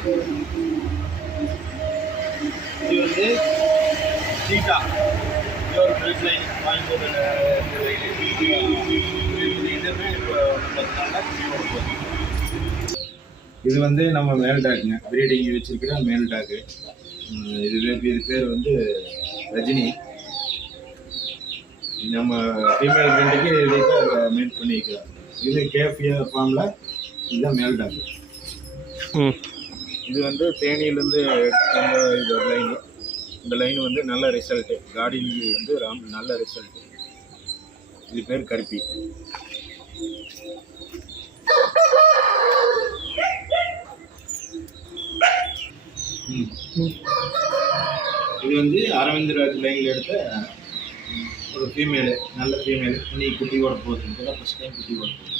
இது வந்து சீட்டா pure milk line Coimbatore இதுவுமே இப்போ 10 நாளில் குட்டி போட போகுது. இது வந்து நம்ம மேல் டாக்குங்க, ப்ரீடிங் வச்சிருக்கிற மேல் டாக்கு. இது பேர் வந்து ரஜினி. நம்ம ஃபீமேல் ரெண்டுக்கு இதை மேட் பண்ணிக்கலாம். இது கேஃபியா ஃபார்மில் இதுதான் மேல் டாக்கு. இது வந்து தேனியிலேருந்து இது ஒரு லைனு. இந்த லைன் வந்து நல்ல ரிசல்ட்டு, கார்டினிங் வந்து நல்ல ரிசல்ட்டு. இது பேர் கருப்பி. இது வந்து அரவிந்தராஜ் லைனில் எடுத்த ஒரு ஃபீமேலு, நல்ல ஃபீமேலு. இன்னைக்கு குட்டி ஓட போகுது, ஃபஸ்ட் டைம் குட்டி ஓட போகுது.